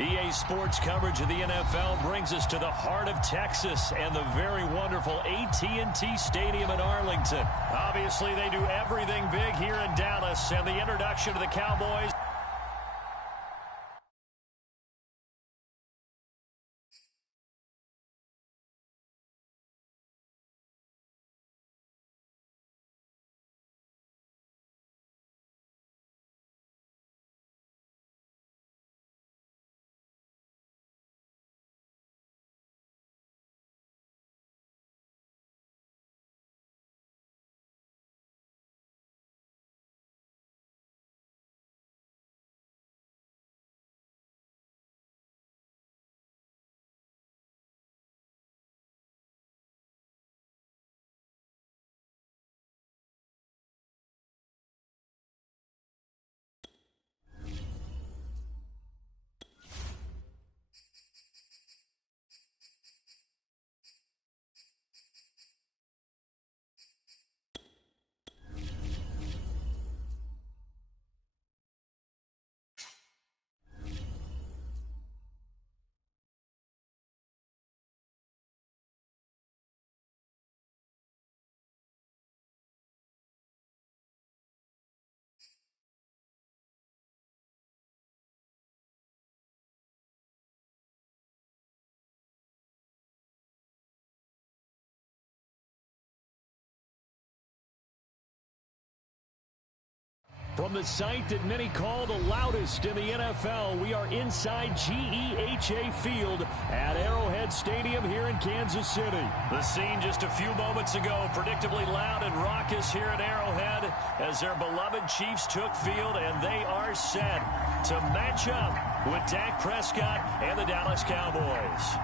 EA Sports coverage of the NFL brings us to the heart of Texas and the very wonderful AT&T Stadium in Arlington. Obviously, they do everything big here in Dallas, and the introduction to the Cowboys. From the site that many call the loudest in the NFL, we are inside GEHA Field at Arrowhead Stadium here in Kansas City. The scene just a few moments ago, predictably loud and raucous here at Arrowhead as their beloved Chiefs took field, and they are set to match up with Dak Prescott and the Dallas Cowboys.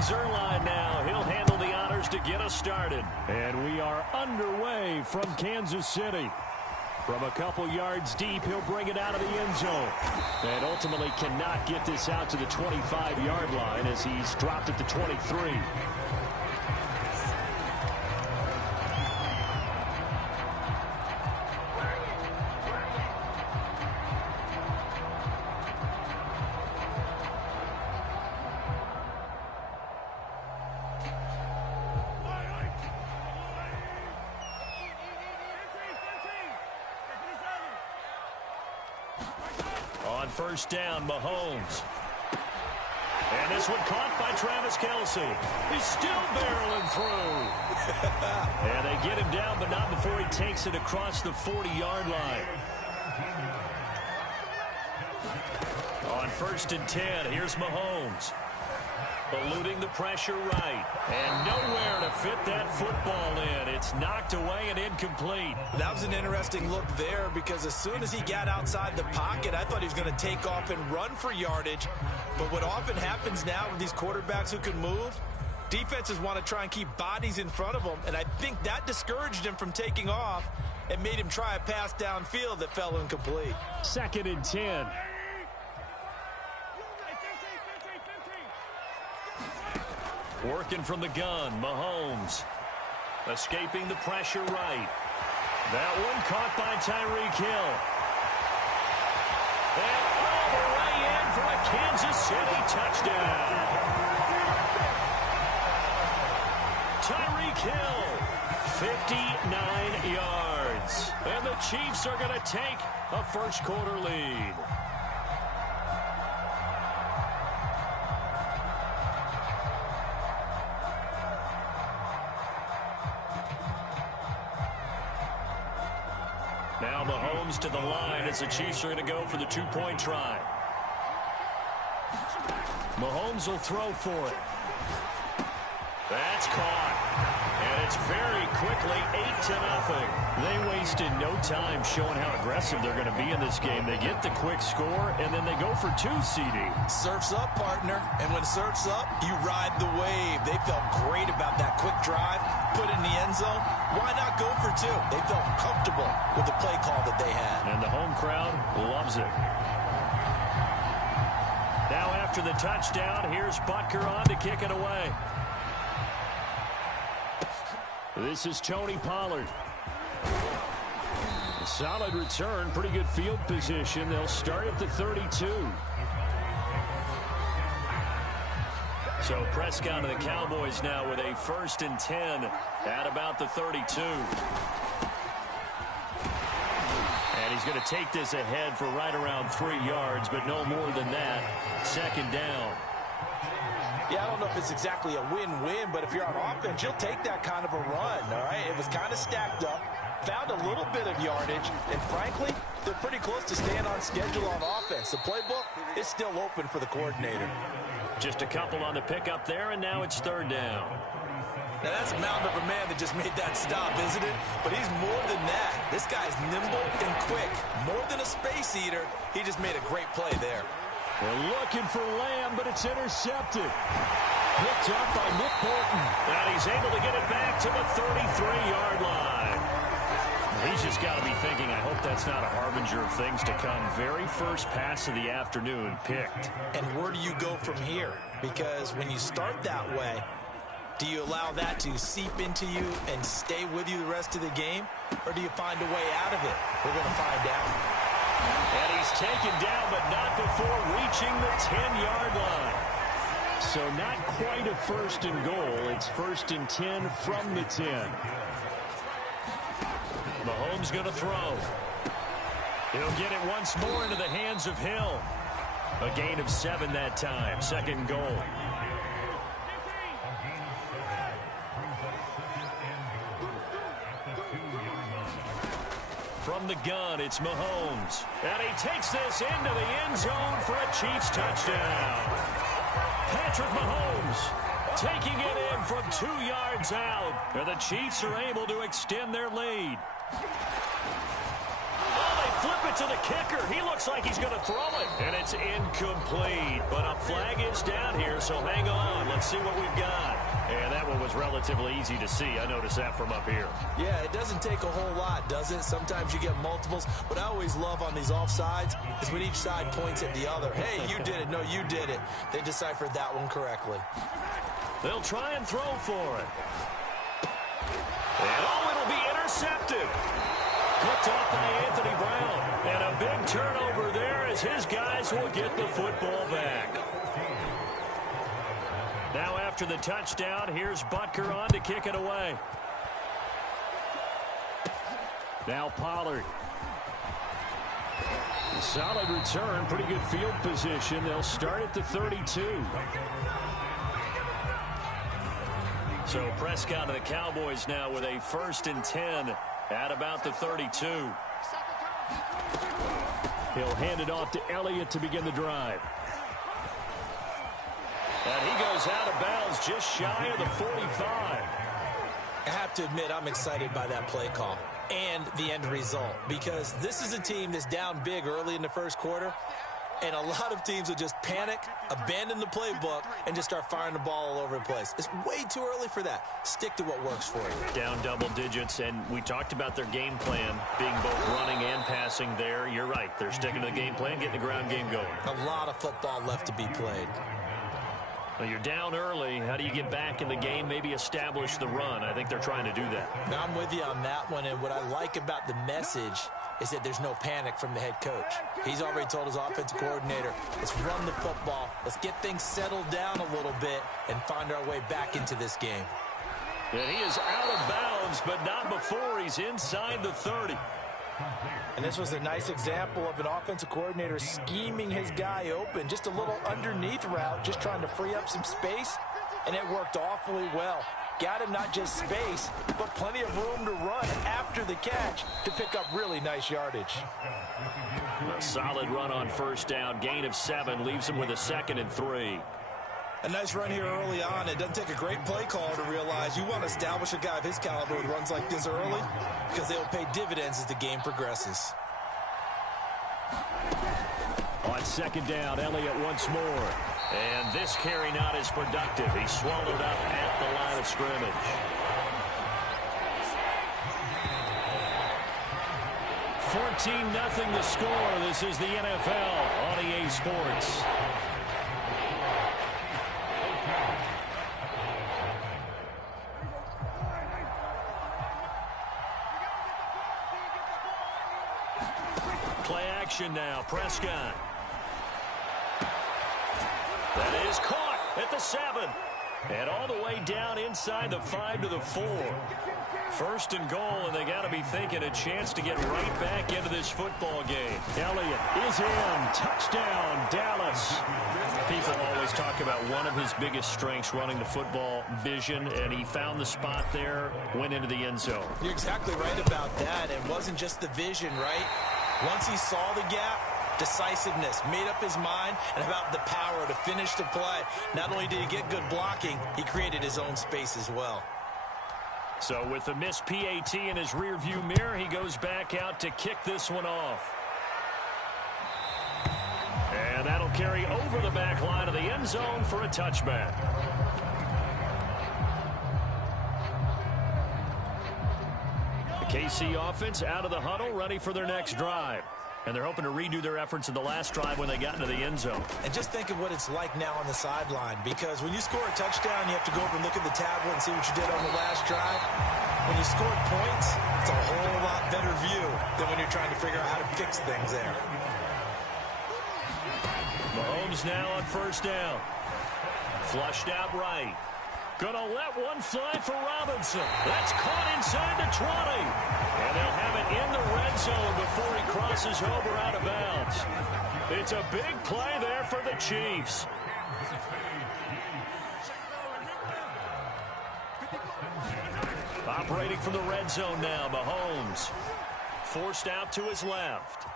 Zerline now. He'll handle the honors to get us started. And we are underway from Kansas City. From a couple yards deep, he'll bring it out of the end zone. And ultimately cannot get this out to the 25-yard line as he's dropped at the 23. First down, Mahomes. And this one caught by Travis Kelce. He's still barreling through. And they get him down, but not before he takes it across the 40-yard line. On first and 10, here's Mahomes. Eluding the pressure right. And nowhere to fit that football in. It's knocked away and incomplete. That was an interesting look there because as soon as he got outside the pocket, I thought he was going to take off and run for yardage. But what often happens now with these quarterbacks who can move, defenses want to try and keep bodies in front of them. And I think that discouraged him from taking off and made him try a pass downfield that fell incomplete. Second and 10. Working from the gun, Mahomes. Escaping the pressure right. That one caught by Tyreek Hill. And all the way in for a Kansas City touchdown. Tyreek Hill, 59 yards. And the Chiefs are going to take a first-quarter lead. Now Mahomes to the line as the Chiefs are going to go for the two-point try. Mahomes will throw for it. That's caught. And it's very quickly 8-0. They wasted no time showing how aggressive they're going to be in this game. They get the quick score, and then they go for 2, CD. Surf's up, partner. And when surf's up, you ride the wave. They felt great about that quick drive, put it in the end zone. Why not go for 2? They felt comfortable with the play call that they had. And the home crowd loves it. Now after the touchdown, here's Butker on to kick it away. This is Tony Pollard. Solid return, pretty good field position. They'll start at the 32. So Prescott and the Cowboys now with a 1st and 10 at about the 32. And he's going to take this ahead for right around 3 yards, but no more than that. 2nd down. Yeah, I don't know if it's exactly a win-win, but if you're on offense, you'll take that kind of a run, all right? It was kind of stacked up, found a little bit of yardage, and frankly, they're pretty close to staying on schedule on offense. The playbook is still open for the coordinator. Just a couple on the pickup there, and now it's 3rd down. Now, that's a mountain of a man that just made that stop, isn't it? But he's more than that. This guy's nimble and quick. More than a space eater, he just made a great play there. They're looking for Lamb, but it's intercepted. Picked up by Nick Bolton. And he's able to get it back to the 33-yard line. He's just got to be thinking, I hope that's not a harbinger of things to come. Very first pass of the afternoon picked. And where do you go from here? Because when you start that way, do you allow that to seep into you and stay with you the rest of the game? Or do you find a way out of it? We're going to find out. And he's taken down, but not before reaching the 10-yard line. So not quite a 1st and goal. It's 1st and 10 from the 10. Mahomes going to throw. He'll get it once more into the hands of Hill. A gain of 7 that time. 2nd goal. From the gun, it's Mahomes. And he takes this into the end zone for a Chiefs touchdown. Patrick Mahomes taking it in from 2 yards out. And the Chiefs are able to extend their lead. Oh, they flip it to the kicker. He looks like he's going to throw it. And it's incomplete. But a flag is down here, so hang on. Let's see what we've got. And that one was relatively easy to see. I noticed that from up here. Yeah, it doesn't take a whole lot, does it? Sometimes you get multiples. What I always love on these offsides is when each side points at the other. Hey, you did it. No, you did it. They deciphered that one correctly. They'll try and throw for it. And oh, it'll be intercepted. Picked off by Anthony Brown. And a big turnover there as his guys will get the football back. Now after the touchdown, here's Butker on to kick it away. Now Pollard. Solid return, pretty good field position. They'll start at the 32. So Prescott and the Cowboys now with a 1st and 10 at about the 32. He'll hand it off to Elliott to begin the drive. And he goes out of bounds just shy of the 45. I have to admit, I'm excited by that play call and the end result, because this is a team that's down big early in the 1st quarter, and a lot of teams will just panic, abandon the playbook, and just start firing the ball all over the place. It's way too early for that. Stick to what works for you. Down double digits, and we talked about their game plan being both running and passing there. You're right. They're sticking to the game plan, getting the ground game going. A lot of football left to be played. Well, you're down early. How do you get back in the game, maybe establish the run? I think they're trying to do that. Now, I'm with you on that one, and what I like about the message is that there's no panic from the head coach. He's already told his offensive coordinator, let's run the football, let's get things settled down a little bit, and find our way back into this game. And he is out of bounds, but not before he's inside the 30. And this was a nice example of an offensive coordinator scheming his guy open. Just a little underneath route, just trying to free up some space, and it worked awfully well. Got him not just space, but plenty of room to run after the catch to pick up really nice yardage. A solid run on 1st down, gain of 7, leaves him with a 2nd and 3. A nice run here early on. It doesn't take a great play call to realize you want to establish a guy of his caliber with runs like this early because they'll pay dividends as the game progresses. On second down, Elliott once more. And this carry not as productive. He's swallowed up at the line of scrimmage. 14-0 the score. This is the NFL on EA Sports. Play action now. Prescott. That is caught at the 7. And all the way down inside the 5 to the 4. First and goal, and they got to be thinking a chance to get right back into this football game. Elliott is in. Touchdown, Dallas. People always talk about one of his biggest strengths running the football, vision, and he found the spot there, went into the end zone. You're exactly right about that. It wasn't just the vision, right? Once he saw the gap, decisiveness, made up his mind, and about the power to finish the play. Not only did he get good blocking, he created his own space as well. So with the missed PAT in his rearview mirror, he goes back out to kick this one off. And that'll carry over the back line of the end zone for a touchback. The KC offense out of the huddle, ready for their next drive. And they're hoping to redo their efforts in the last drive when they got into the end zone. And just think of what it's like now on the sideline, because when you score a touchdown, you have to go over and look at the tablet and see what you did on the last drive. When you scored points, it's a whole lot better view than when you're trying to figure out how to fix things there. Mahomes now on first down. Flushed out right. Gonna let one fly for Robinson. That's caught inside the 20. And they'll have it in the red zone before he crosses over out of bounds. It's a big play there for the Chiefs. Operating from the red zone now, Mahomes. Forced out to his left.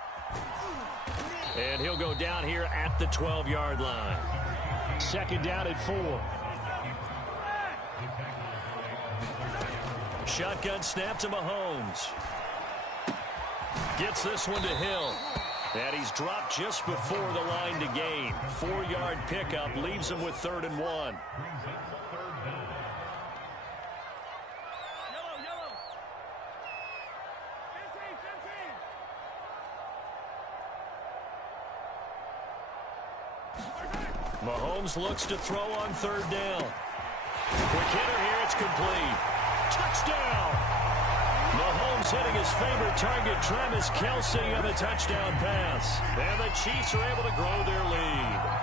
And he'll go down here at the 12-yard line. Second down at 4. Shotgun snap to Mahomes. Gets this one to Hill. And he's dropped just before the line to gain. 4-yard pickup leaves him with 3rd and 1. Mahomes looks to throw on 3rd down. Quick hitter here, it's complete. Touchdown! Mahomes hitting his favorite target, Travis Kelce, on a touchdown pass. And the Chiefs are able to grow their lead.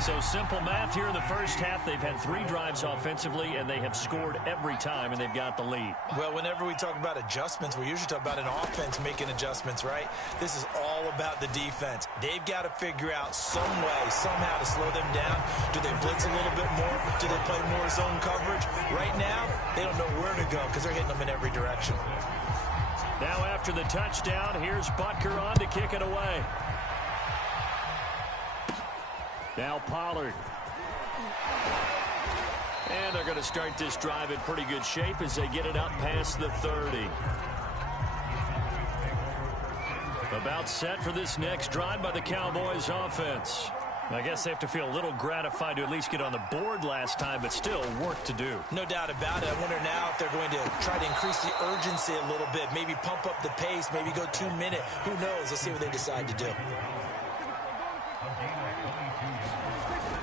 So simple math here in the first half. They've had 3 drives offensively, and they have scored every time, and they've got the lead. Well, whenever we talk about adjustments, we usually talk about an offense making adjustments, right? This is all about the defense. They've got to figure out some way, somehow to slow them down. Do they blitz a little bit more? Do they play more zone coverage? Right now, they don't know where to go because they're hitting them in every direction. Now after the touchdown, here's Butker on to kick it away. Now Pollard. And they're going to start this drive in pretty good shape as they get it up past the 30. About set for this next drive by the Cowboys offense. I guess they have to feel a little gratified to at least get on the board last time, but still work to do. No doubt about it. I wonder now if they're going to try to increase the urgency a little bit, maybe pump up the pace, maybe go 2-minute. Who knows? Let's see what they decide to do.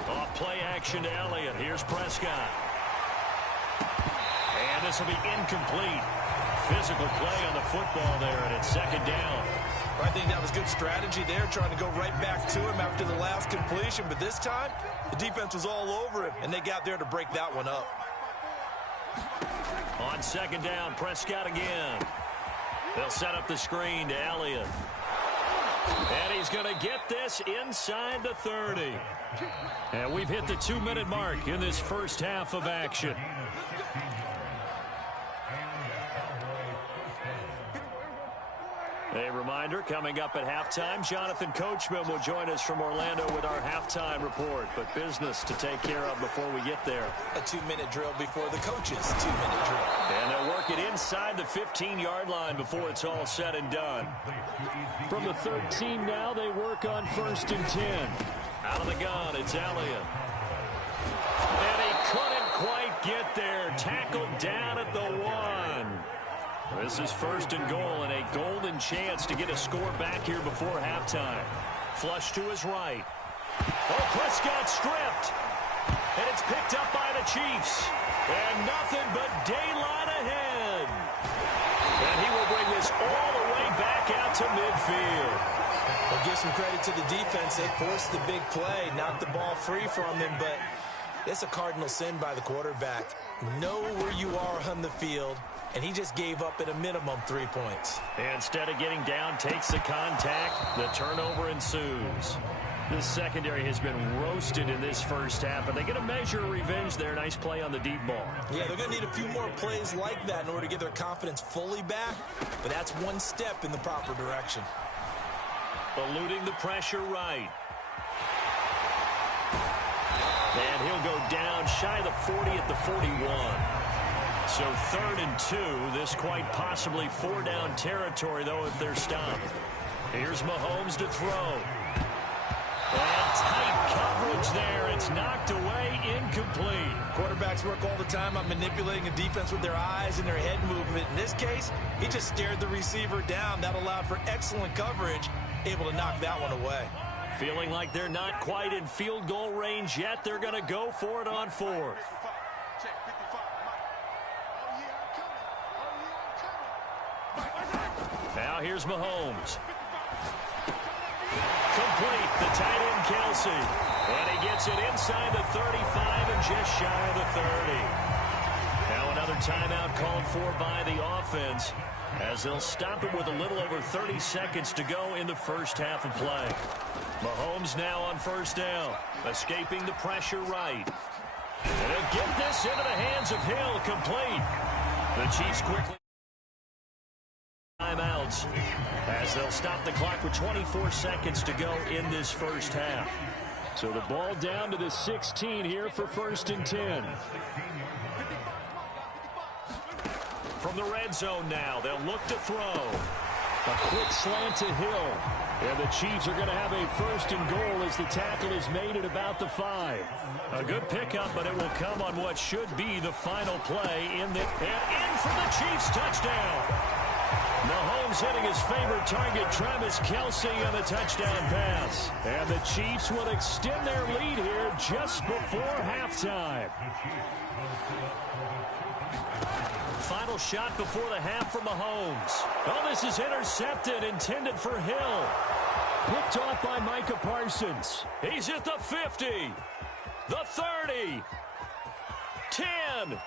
Off play action to Elliott. Here's Prescott. And this will be incomplete. Physical play on the football there, and it's 2nd down. I think that was good strategy there, trying to go right back to him after the last completion. But this time, the defense was all over him, and they got there to break that one up. On 2nd down, Prescott again. They'll set up the screen to Elliott. And he's going to get this inside the 30. And we've hit the 2-minute mark in this first half of action. A reminder, coming up at halftime, Jonathan Coachman will join us from Orlando with our halftime report. But business to take care of before we get there. A 2-minute drill before the coaches' 2-minute drill. And they'll work it inside the 15-yard line before it's all said and done. From the 13 now, they work on 1st and 10. Out of the gun, it's Elliott. And he couldn't quite get there. Tackled down at the 1. This is 1st and goal and a golden chance to get a score back here before halftime. Flush to his right. Oh, Prescott stripped. And it's picked up by the Chiefs. And nothing but daylight ahead. And he will bring this all the way back out to midfield. Well, give some credit to the defense. They forced the big play, knocked the ball free from him, but it's a cardinal sin by the quarterback. Know where you are on the field, and he just gave up at a minimum 3 points. Instead of getting down, takes the contact. The turnover ensues. This secondary has been roasted in this first half, but they get a measure of revenge there. Nice play on the deep ball. Yeah, they're going to need a few more plays like that in order to get their confidence fully back, but that's one step in the proper direction. Eluding the pressure right. And he'll go down shy of the 40 at the 41. So 3rd and 2. This quite possibly 4-down territory, though, if they're stopped. Here's Mahomes to throw. And tight coverage there. It's knocked away, incomplete. Quarterbacks work all the time on manipulating a defense with their eyes and their head movement. In this case, he just stared the receiver down. That allowed for excellent coverage, able to knock that one away. Feeling like they're not quite in field goal range yet. They're going to go for it on 4th. Now here's Mahomes. Complete, the tight end Kelsey. And he gets it inside the 35 and just shy of the 30. Now another timeout called for by the offense, as they'll stop it with a little over 30 seconds to go in the first half of play. Mahomes now on 1st down, escaping the pressure right. And he'll get this into the hands of Hill, complete. The Chiefs quickly timeouts as they'll stop the clock with 24 seconds to go in this first half. So the ball down to the 16 here for 1st and 10. From the red zone now, they'll look to throw. A quick slant to Hill. And the Chiefs are going to have a 1st and goal as the tackle is made at about the 5. A good pickup, but it will come on what should be the final play and in for the Chiefs touchdown. Mahomes hitting his favorite target, Travis Kelsey, on the touchdown pass. And the Chiefs will extend their lead here just before halftime. Final shot before the half for Mahomes. Oh, this is intercepted, intended for Hill. Picked off by Micah Parsons. He's at the 50, the 30, 10.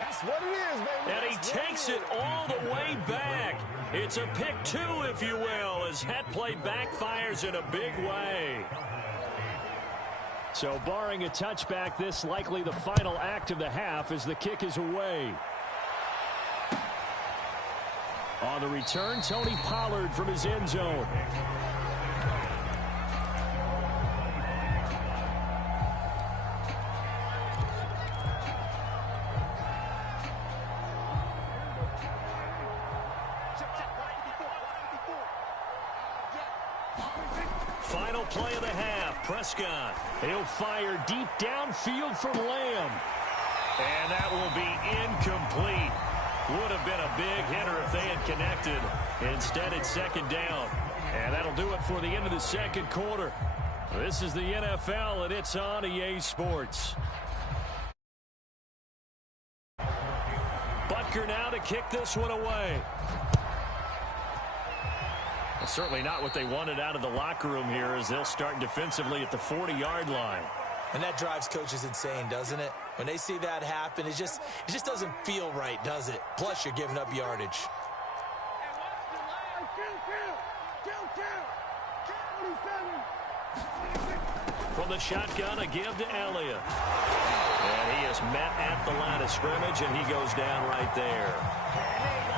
That's what it is, baby. And he takes it all the way back. It's a pick 2, if you will, as that play backfires in a big way. So barring a touchback, this likely the final act of the half as the kick is away. On the return, Tony Pollard from his end zone. Final play of the half. Prescott. He'll fire deep downfield from Lamb. And that will be incomplete. Would have been a big hitter if they had connected. Instead, it's 2nd down. And that'll do it for the end of the second quarter. This is the NFL, and it's on EA Sports. Butker now to kick this one away. Well, certainly not what they wanted out of the locker room here, as they'll start defensively at the 40-yard line. And that drives coaches insane, doesn't it? When they see that happen, it just doesn't feel right, does it? Plus, you're giving up yardage. From the shotgun, a give to Elliott. And he is met at the line of scrimmage, and he goes down right there.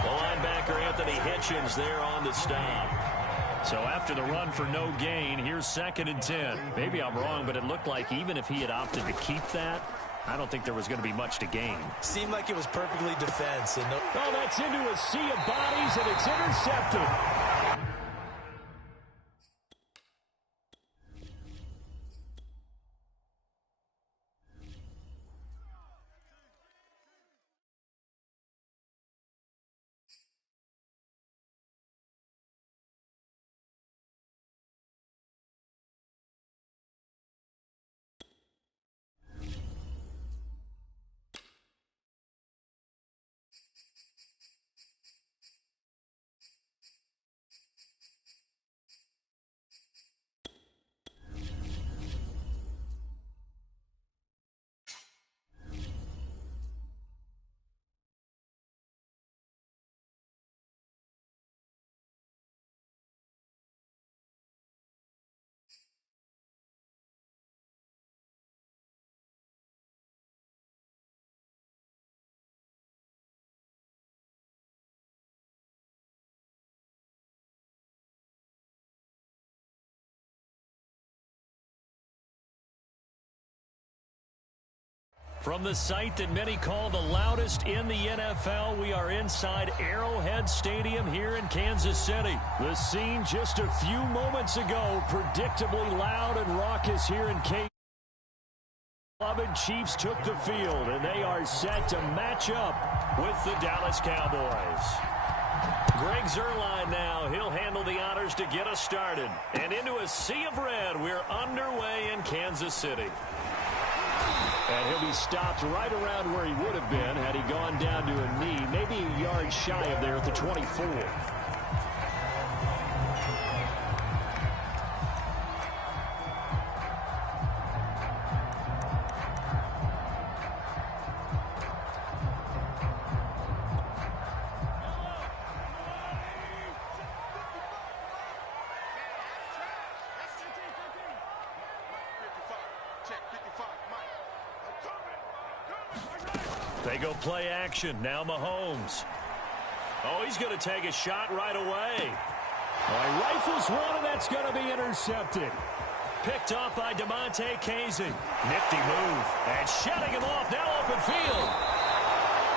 The linebacker, Anthony Hitchens, there on the stop. So after the run for no gain, here's 2nd and 10. Maybe I'm wrong, but it looked like even if he had opted to keep that, I don't think there was going to be much to gain. Seemed like it was perfectly defense. And oh, that's into a sea of bodies, and it's intercepted. From the site that many call the loudest in the NFL, we are inside Arrowhead Stadium here in Kansas City. The scene just a few moments ago, predictably loud and raucous here in Kansas. Beloved Chiefs took the field, and they are set to match up with the Dallas Cowboys. Greg Zuerlein now. He'll handle the honors to get us started. And into a sea of red, we're underway in Kansas City. And he'll be stopped right around where he would have been had he gone down to a knee, maybe a yard shy of there at the 24. They go play action. Now Mahomes. Oh, he's going to take a shot right away. Oh, he rifles one, and that's going to be intercepted. Picked off by DeMonte Casey. Nifty move. And shutting him off. Now open field.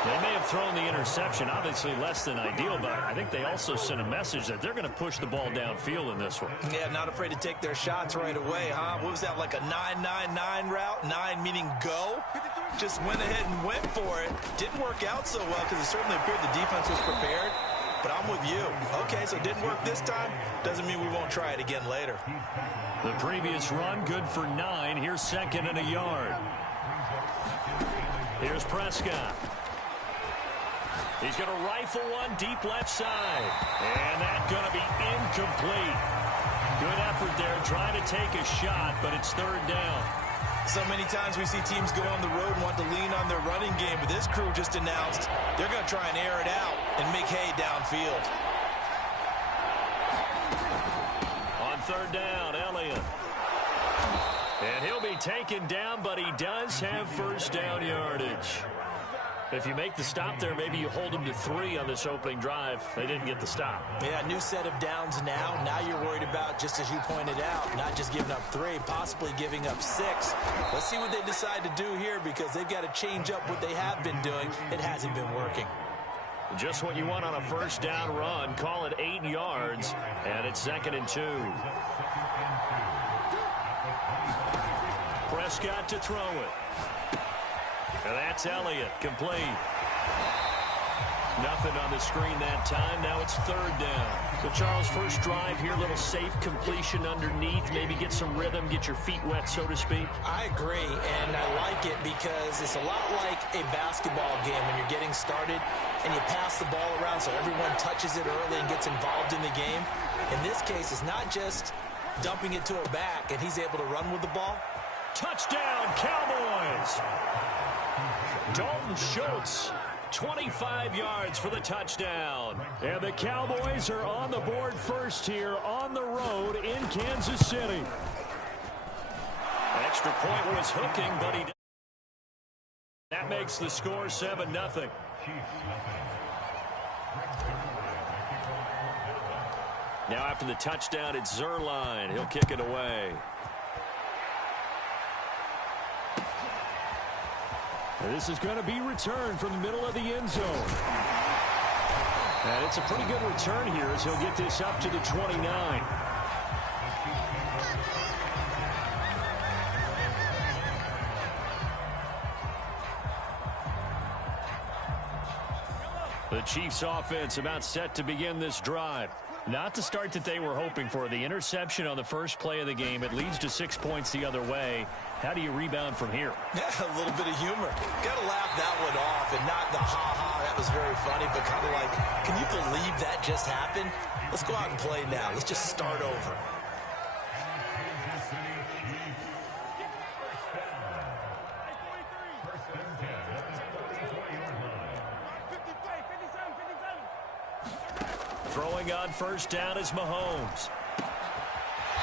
They may have thrown the interception, obviously less than ideal, but I think they also sent a message that they're going to push the ball downfield in this one. Yeah, not afraid to take their shots right away, huh? What was that, like a 9-9-9 route? 9 meaning go? Just went ahead and went for it. Didn't work out so well because it certainly appeared the defense was prepared. But I'm with you. Okay, so it didn't work this time. Doesn't mean we won't try it again later. The previous run, good for 9. Here's 2nd and a yard. Here's Prescott. He's going to rifle one deep left side. And that's going to be incomplete. Good effort there trying to take a shot, but it's 3rd down. So many times we see teams go on the road and want to lean on their running game, but this crew just announced they're going to try and air it out and make hay downfield. On 3rd down, Elliott. And he'll be taken down, but he does have 1st down yardage. If you make the stop there, maybe you hold them to 3 on this opening drive. They didn't get the stop. Yeah, new set of downs now. Now you're worried about, just as you pointed out, not just giving up 3, possibly giving up 6. Let's see what they decide to do here because they've got to change up what they have been doing. It hasn't been working. Just what you want on a 1st down run. Call it 8 yards, and it's 2nd and 2. Prescott to throw it. And that's Elliott, complete. Nothing on the screen that time. Now it's 3rd down. So, Charles, first drive here, little safe completion underneath. Maybe get some rhythm, get your feet wet, so to speak. I agree, and I like it because it's a lot like a basketball game when you're getting started and you pass the ball around so everyone touches it early and gets involved in the game. In this case, it's not just dumping it to a back and he's able to run with the ball. Touchdown, Cowboys! Dalton Schultz, 25 yards for the touchdown. And the Cowboys are on the board first here on the road in Kansas City. Extra point was hooking, but he That makes the score 7-0. Now after the touchdown, it's Zerline. He'll kick it away. And this is going to be returned from the middle of the end zone. And it's a pretty good return here as he'll get this up to the 29. The Chiefs offense about set to begin this drive. Not the start that they were hoping for. The interception on the first play of the game. It leads to 6 points the other way. How do you rebound from here? Yeah, a little bit of humor. Got to laugh that one off and not the ha-ha. That was very funny, but kind of like, can you believe that just happened? Let's go out and play now. Let's just start over. Throwing on first down is Mahomes.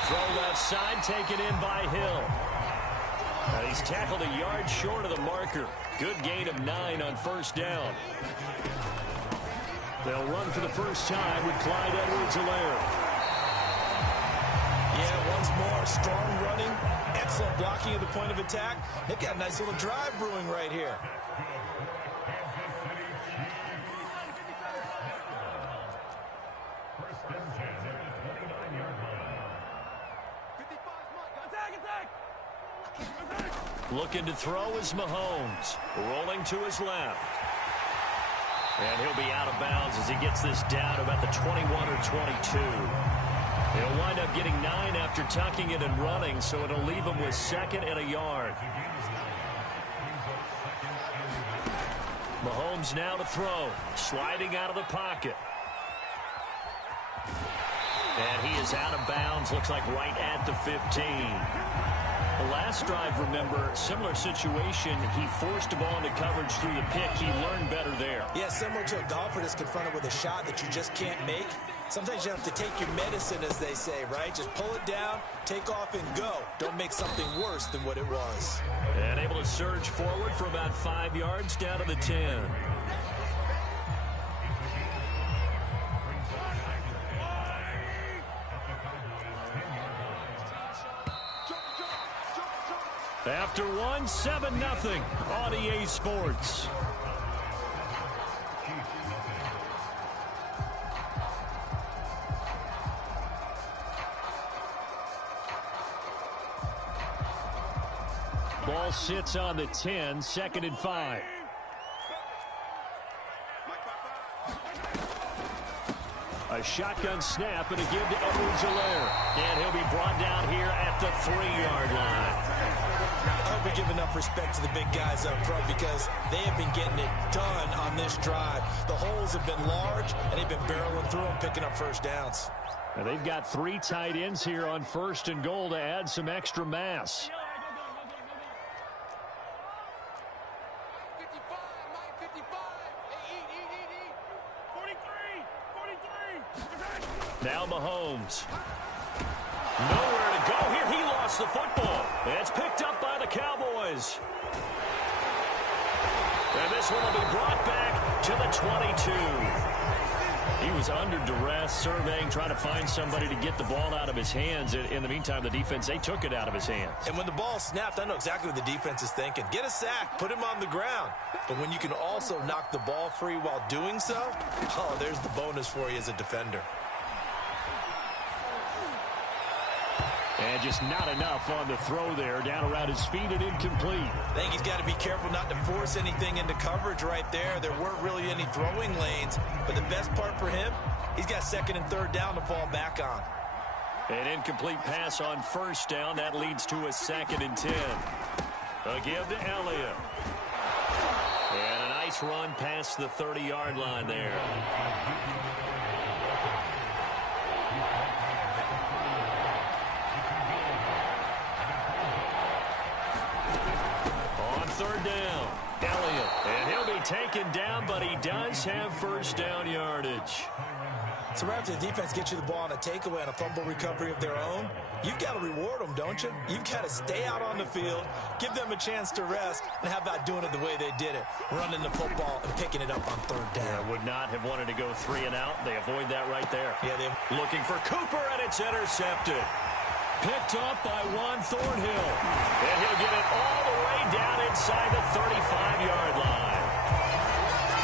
Throw left side, taken in by Hill. He's tackled a yard short of the marker. Good gain of 9 on first down. They'll run for the first time with Clyde Edwards-Helaire. Yeah, once more, strong running, excellent blocking at the point of attack. They've got a nice little drive brewing right here. Looking to throw is Mahomes. Rolling to his left. And he'll be out of bounds as he gets this down about the 21 or 22. He'll wind up getting 9 after tucking it and running, so it'll leave him with 2nd and a yard. Mahomes now to throw. Sliding out of the pocket. And he is out of bounds. Looks like right at the 15. The last drive, remember, similar situation. He forced a ball into coverage through the pick. He learned better there. Yeah, similar to a golfer that's confronted with a shot that you just can't make. Sometimes you have to take your medicine, as they say, right? Just pull it down, take off, and go. Don't make something worse than what it was. And able to surge forward for about 5 yards down to the 10. After 1, 7-0 on EA Sports. Ball sits on the 10, 2nd and 5. A shotgun snap and a give to Edwards-Helaire. And he'll be brought down here at the 3-yard line. I hope we give enough respect to the big guys up front because they have been getting it done on this drive. The holes have been large, and they've been barreling through them, picking up first downs. Now they've got 3 tight ends here on 1st and goal to add some extra mass. Now Mahomes. Nowhere to go here. He lost the football. And it's picked up by the Cowboys. And this one will be brought back to the 22. He was under duress, surveying, trying to find somebody to get the ball out of his hands. In the meantime, the defense, they took it out of his hands. And when the ball snapped, I know exactly what the defense is thinking. Get a sack, put him on the ground. But when you can also knock the ball free while doing so, oh, there's the bonus for you as a defender. And just not enough on the throw there. Down around his feet and incomplete. I think he's got to be careful not to force anything into coverage right there. There weren't really any throwing lanes. But the best part for him, he's got 2nd and 3rd down to fall back on. An incomplete pass on 1st down. That leads to a 2nd and 10. A give to Elliott. And a nice run past the 30-yard line there. On 3rd down, Elliott. And he'll be taken down, but he does have 1st down yardage. So right after the defense gets you the ball on a takeaway and a fumble recovery of their own, you've got to reward them, don't you? You've got to stay out on the field, give them a chance to rest, and how about doing it the way they did it, running the football and picking it up on third down. Yeah, would not have wanted to go 3 and out. They avoid that right there. Yeah, they're looking for Cooper, and it's intercepted. Picked up by Juan Thornhill. And he'll get it all the way down inside the 35-yard line.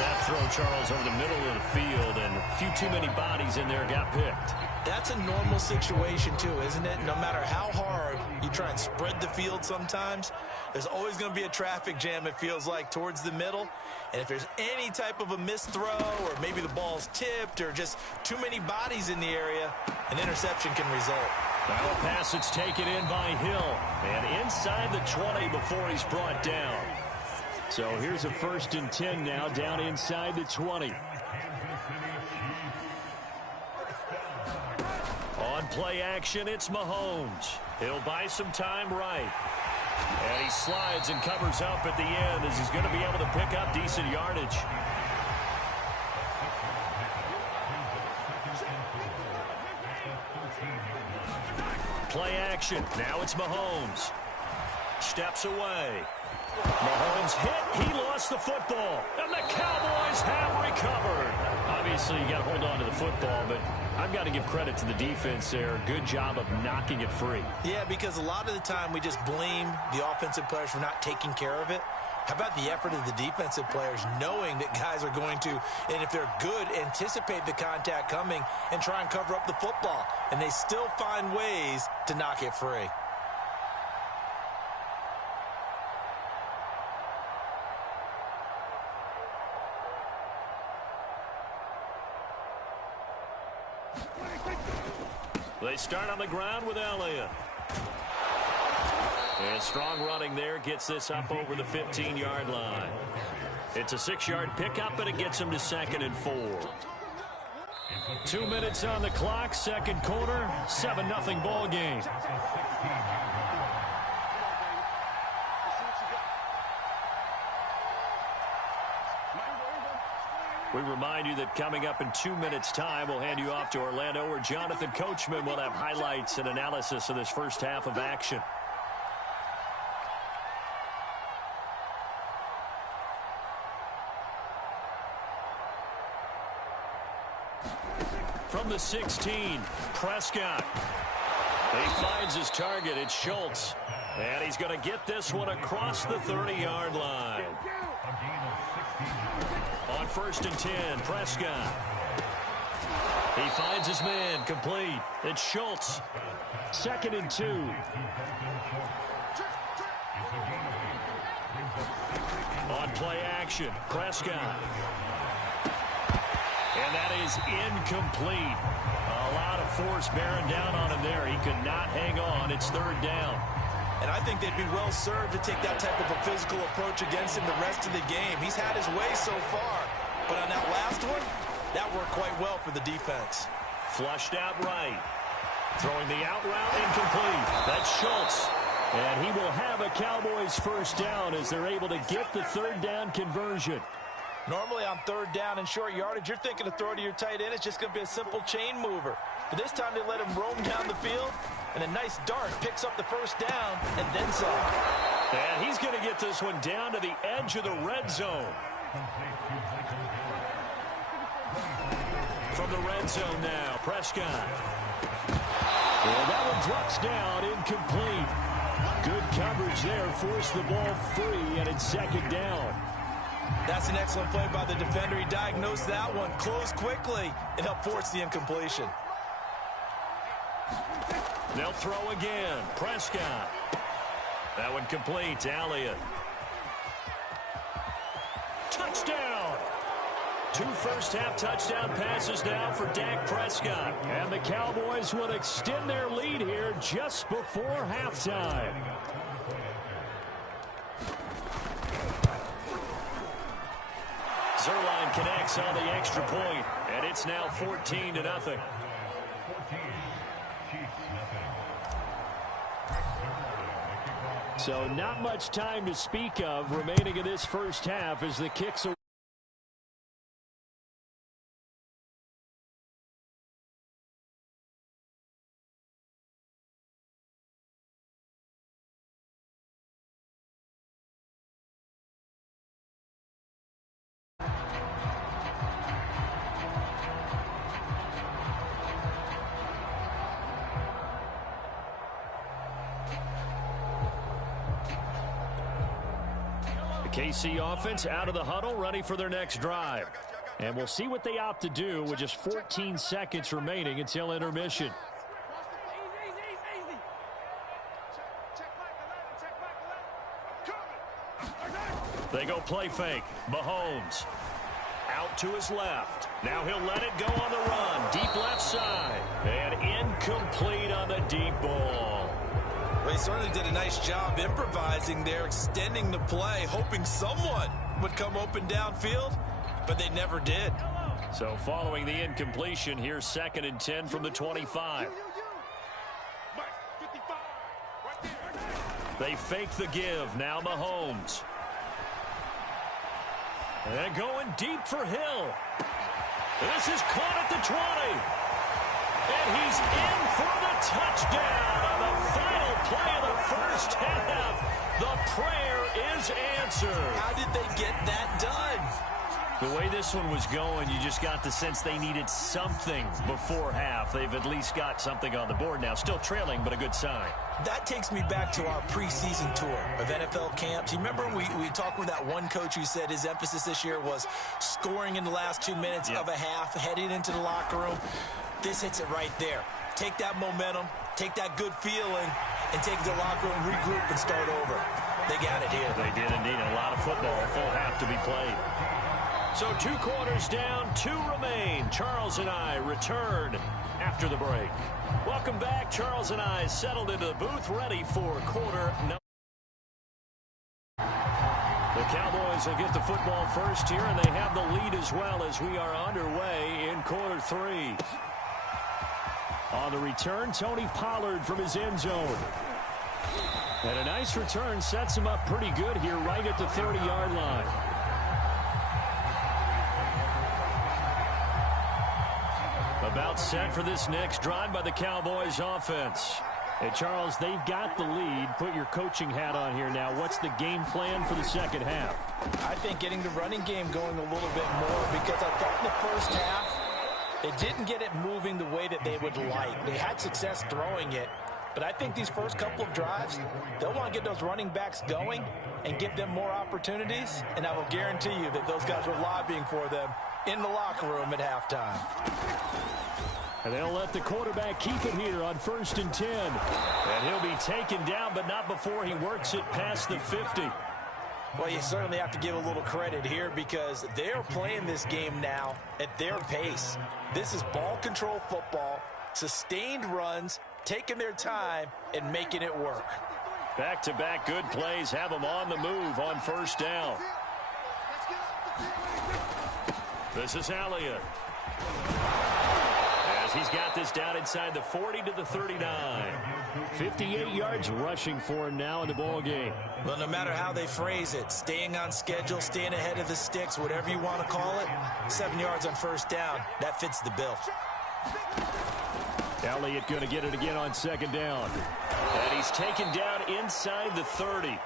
That throw, Charles, over the middle of the field, and a few too many bodies in there got picked. That's a normal situation, too, isn't it? No matter how hard you try and spread the field sometimes, there's always going to be a traffic jam, it feels like, towards the middle. And if there's any type of a missed throw or maybe the ball's tipped or just too many bodies in the area, an interception can result. Now a pass that's taken in by Hill. And inside the 20 before he's brought down. So here's a 1st and 10 now, down inside the 20. On play action, it's Mahomes. He'll buy some time right. And he slides and covers up at the end as he's going to be able to pick up decent yardage. Play action. Now it's Mahomes. Steps away. Mahomes hit. He lost the football. And the Cowboys have recovered. Obviously, you got to hold on to the football, but I've got to give credit to the defense there. Good job of knocking it free. Yeah, because a lot of the time we just blame the offensive players for not taking care of it. How about the effort of the defensive players knowing that guys are going to, and if they're good, anticipate the contact coming and try and cover up the football. And they still find ways to knock it free. They start on the ground with Elliott. And strong running there gets this up over the 15-yard line. It's a 6-yard pickup, and it gets him to 2nd and 4. 2 minutes on the clock, second quarter, 7-0 ball game. We remind you that coming up in 2 minutes' time, we'll hand you off to Orlando, where Jonathan Coachman will have highlights and analysis of this first half of action. From the 16, Prescott. He finds his target. It's Schultz. And he's going to get this one across the 30-yard line. On 1st and 10, Prescott. He finds his man, complete. It's Schultz. 2nd and 2. On play action, Prescott. And that is incomplete. A lot of force bearing down on him there. He could not hang on. It's 3rd down. And I think they'd be well served to take that type of a physical approach against him the rest of the game. He's had his way so far. But on that last one, that worked quite well for the defense. Flushed out right. Throwing the out route, incomplete. That's Schultz. And he will have a Cowboys 1st down as they're able to get the 3rd down conversion. Normally on 3rd down and short yardage, you're thinking to throw to your tight end. It's just going to be a simple chain mover. But this time they let him roam down the field, and a nice dart picks up the 1st down and then some. And he's going to get this one down to the edge of the red zone. From the red zone now, Prescott. And that one drops down, incomplete. Good coverage there, forced the ball free, and it's 2nd down. That's an excellent play by the defender. He diagnosed that one, closed quickly, and helped force the incompletion. They'll throw again. Prescott. That one complete to Elliott. Touchdown! 2 first-half touchdown passes now for Dak Prescott. And the Cowboys would extend their lead here just before halftime. Zerline connects on the extra point, and it's now 14-0. So not much time to speak of remaining in this first half as the kicks are KC offense out of the huddle, ready for their next drive. And we'll see what they opt to do with just 14 seconds remaining until intermission. They go play fake. Mahomes out to his left. Now he'll let it go on the run. Deep left side. And incomplete on the deep ball. Well, he certainly did a nice job improvising there, extending the play, hoping someone would come open downfield, but they never did. So following the incompletion, here's 2nd and 10 from the 25. They fake the give. Now Mahomes. And going deep for Hill. This is caught at the 20. And he's in for the touchdown on the final play of the first half. The prayer is answered. How did they get that done? The way this one was going, you just got the sense they needed something before half. They've at least got something on the board now. Still trailing, but a good sign. That takes me back to our preseason tour of NFL camps. You remember we talked with that one coach who said his emphasis this year was scoring in the last 2 minutes of a half, heading into the locker room. This hits it right there. Take that momentum, take that good feeling, and take it to the locker room, regroup, and start over. They got it here. They did indeed. A lot of football, full half to be played. So 2 quarters down, 2 remain. Charles and I return after the break. Welcome back. Charles and I settled into the booth, ready for quarter number. The Cowboys will get the football first here, and they have the lead as well as we are underway in quarter 3. On the return, Tony Pollard from his end zone. And a nice return sets him up pretty good here right at the 30-yard line. About set for this next drive by the Cowboys offense. Hey, Charles, they've got the lead. Put your coaching hat on here now. What's the game plan for the second half? I think getting the running game going a little bit more, because I thought in the first half they didn't get it moving the way that they would like. They had success throwing it, but I think these first couple of drives, they'll want to get those running backs going and give them more opportunities, and I will guarantee you that those guys were lobbying for them in the locker room at halftime. And they'll let the quarterback keep it here on 1st and 10. And he'll be taken down, but not before he works it past the 50. Well, you certainly have to give a little credit here, because they're playing this game now at their pace. This is ball control football, sustained runs, taking their time and making it work. Back-to-back good plays have them on the move on 1st down. This is Elliott. As he's got this down inside the 40 to the 39. 58 yards rushing for him now in the ball game. Well, no matter how they phrase it, staying on schedule, staying ahead of the sticks, whatever you want to call it, 7 yards on 1st down, that fits the bill. Elliott going to get it again on 2nd down. And he's taken down inside the 30.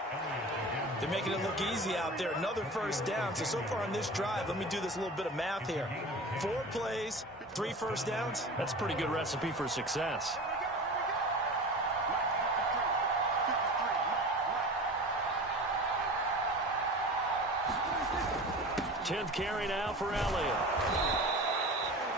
They're making it look easy out there. Another 1st down. So far on this drive, let me do this little bit of math here. 4 plays, 3 1st downs. That's a pretty good recipe for success. Tenth carry now for Elliott.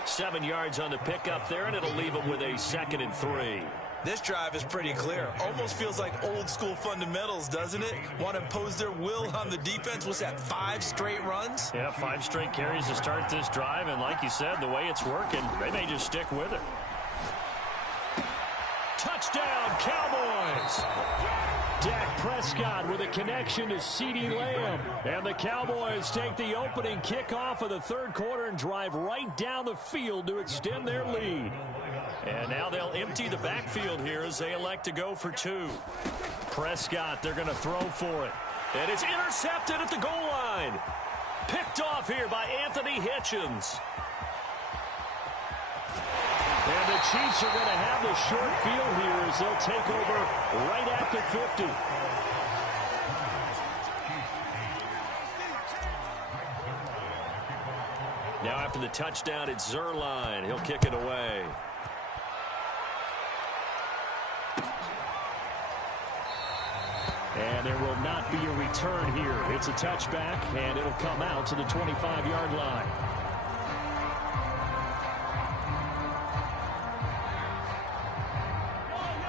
7 yards on the pickup there, and it'll leave him with a 2nd and 3. This drive is pretty clear. Almost feels like old school fundamentals, doesn't it? Want to impose their will on the defense. What's that, 5 straight runs? Yeah, 5 straight carries to start this drive. And like you said, the way it's working, they may just stick with it. Touchdown, Cowboys! Dak Prescott with a connection to CeeDee Lamb. And the Cowboys take the opening kickoff of the 3rd quarter and drive right down the field to extend their lead. And now they'll empty the backfield here as they elect to go for 2. Prescott, they're going to throw for it. And it's intercepted at the goal line. Picked off here by Anthony Hitchens. And the Chiefs are going to have the short field here as they'll take over right at the 50. Now after the touchdown, it's Zuerlein. He'll kick it away. And there will not be a return here. It's a touchback, and it'll come out to the 25-yard line.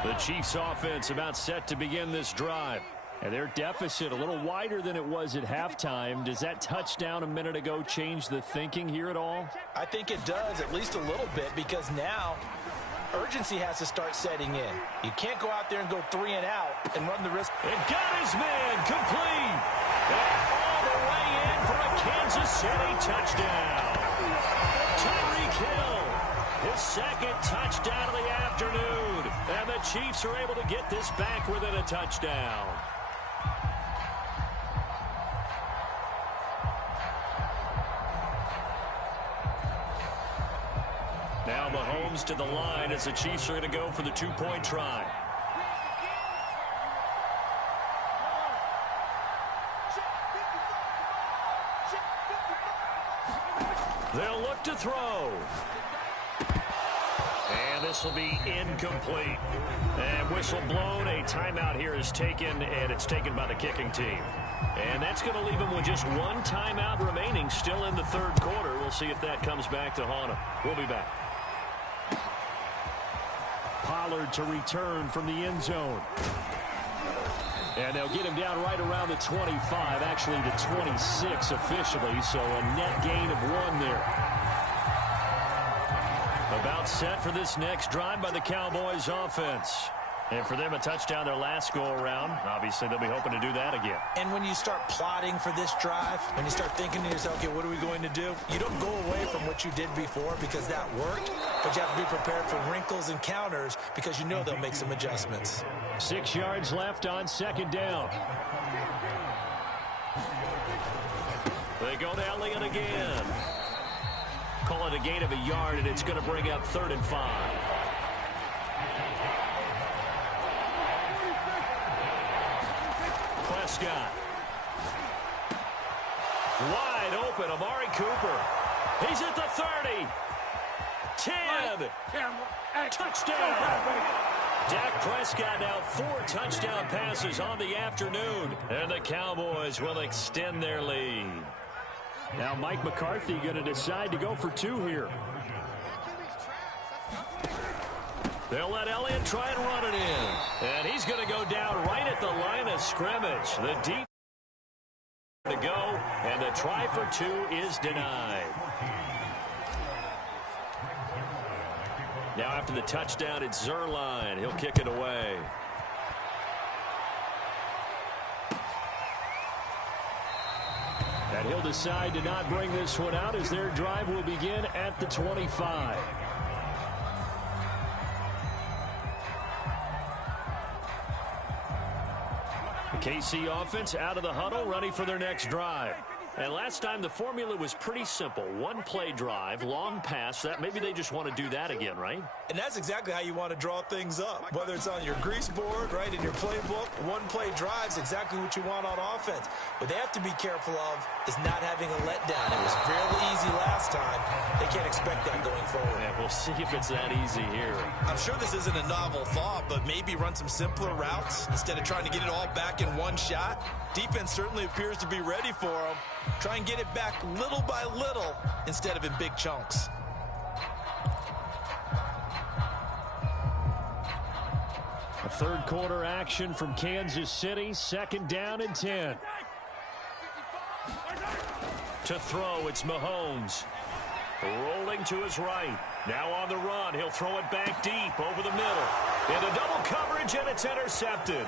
The Chiefs offense about set to begin this drive. And their deficit a little wider than it was at halftime. Does that touchdown a minute ago change the thinking here at all? I think it does, at least a little bit, because now urgency has to start setting in. You can't go out there and go 3 and out and run the risk. And got his man complete. And all the way in for a Kansas City touchdown. Tyreek Hill, his second touchdown of the afternoon. And the Chiefs are able to get this back within a touchdown. Now Mahomes to the line as the Chiefs are going to go for the 2-point try. They'll look to throw. And this will be incomplete. And whistle blown. A timeout here is taken, and it's taken by the kicking team. And that's going to leave them with just one timeout remaining still in the third quarter. We'll see if that comes back to haunt them. We'll be back. Pollard to return from the end zone. And they'll get him down right around the 25, actually the 26 officially, so a net gain of 1 there. About set for this next drive by the Cowboys offense. And for them, a touchdown their last go-around. Obviously, they'll be hoping to do that again. And when you start plotting for this drive, when you start thinking to yourself, okay, what are we going to do? You don't go away from what you did before because that worked, but you have to be prepared for wrinkles and counters because you know they'll make some adjustments. 6 yards left on second down. They go to Elliott again. Call it a gain of a yard, and it's going to bring up 3rd and 5. Prescott. Wide open, Amari Cooper. He's at the 30. 10. Touchdown. Dak Prescott now 4 touchdown passes on the afternoon. And the Cowboys will extend their lead. Now Mike McCarthy going to decide to go for 2 here. They'll let Elliott try and run it in. And he's going to go down right at the line of scrimmage. The deep to go, and the try for 2 is denied. Now after the touchdown, it's Zerline. He'll kick it away. And he'll decide to not bring this one out as their drive will begin at the 25. KC offense out of the huddle, ready for their next drive. And last time the formula was pretty simple. 1-play drive, long pass. That maybe they just want to do that again, right? And that's exactly how you want to draw things up. Whether it's on your grease board, right, in your playbook, 1-play drive is exactly what you want on offense. What they have to be careful of is not having a letdown. It was fairly easy last time. They can't expect that going forward. Yeah, we'll see if it's that easy here. I'm sure this isn't a novel thought, but maybe run some simpler routes instead of trying to get it all back in one shot. Defense certainly appears to be ready for them. Try and get it back little by little instead of in big chunks. A third quarter action from Kansas City. 2nd down and 10. To throw, it's Mahomes. Rolling to his right. Now on the run. He'll throw it back deep over the middle. Into double coverage, and it's intercepted.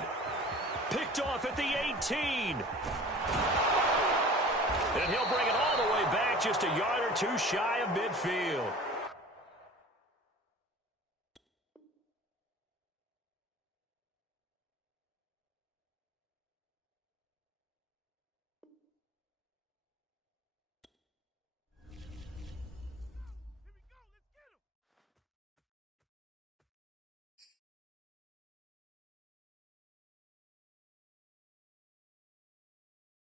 Picked off at the 18. And he'll bring it all the way back just a yard or 2 shy of midfield.